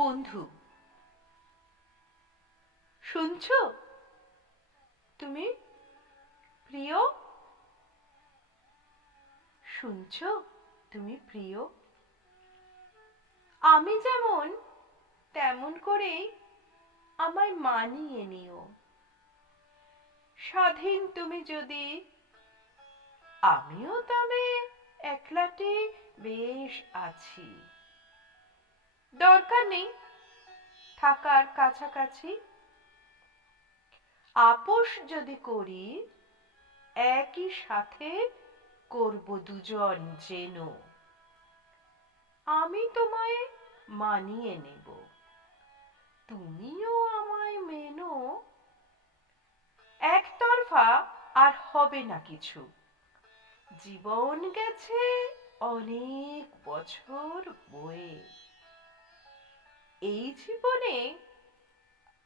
বন্ধু, শুনছো? তুমি প্রিয়, শুনছো? তুমি প্রিয়, আমি যেমন তেমন করেই আমায় মানিয়ে নিও। স্বাধীন তুমি যদি, আমিও তবে একলাটি বেশ আছি। দরকার নেই থাকার কাছাকাছি। আপোষ যদি করি, একই সাথে করব দুজন যেন। আমি তোমায় মানিয়ে নেব, তুমিও আমায় মেনো। একতরফা আর হবে না কিছু। জীবন গেছে অনেক বছর বয়ে। এই জীবনে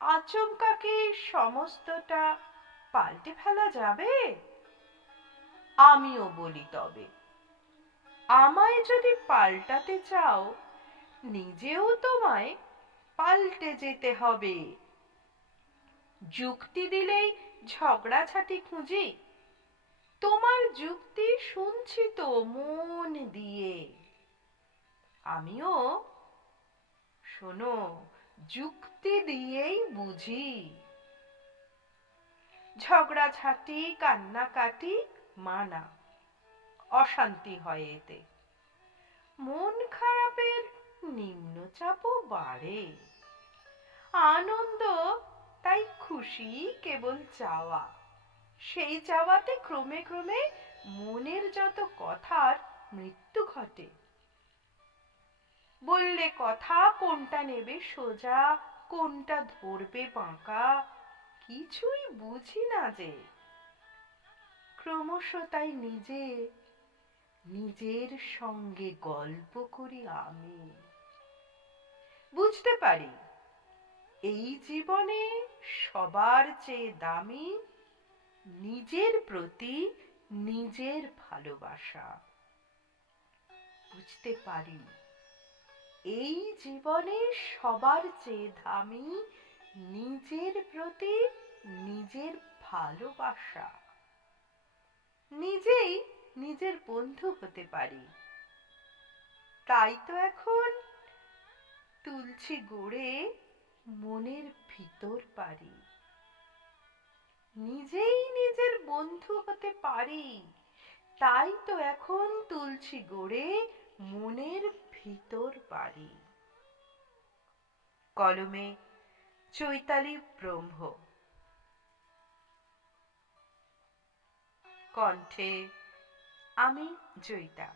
আচমকা কি সমস্তটা পাল্টে ফেলা যাবে? আমিও বলি তবে, আমায় যদি পাল্টাতে চাও, নিজেও তোমায় পাল্টে যেতে হবে। যুক্তি দিলেই ঝগড়াঝাটি খুঁজি, তোমার যুক্তি শুনছি তো মন দিয়ে। আমিও, শোনো, যুক্তি দিয়েই বুঝি। ঝগড়াঝাটি কান্নাকাটি মানা, অশান্তি হয় এতে। মন খারাপের নিম্নচাপও বাড়ে। আনন্দ তাই খুশি কেবল চাওয়া। সেই চাওয়াতে ক্রমে ক্রমে মনের যত কথার মৃত্যু ঘটে। বললে কথা কোনটা নেবে সোজা, কোনটা ধরবে বাঁকা, কিছুই বুঝি না যে। ক্রমশ তাই নিজের সঙ্গে গল্প করি আমি। বুঝতে পারি এই জীবনে সবার চেয়ে দামি নিজের প্রতি নিজের ভালোবাসা। বুঝতে পারি এই জীবনে সবার চেয়ে দামি নিজের প্রতি নিজের ভালোবাসা। নিজেই নিজের বন্ধু হতে পারি। তাই তো এখন তুলছি গড়ে মনের ভিতর পারি। নিজেই নিজের বন্ধু হতে পারি। তাই তো এখন তুলছি গড়ে মনের ভিতর বাড়ি। কলমে চৈতালি ব্রহ্ম, কণ্ঠে আমি জয়িতা।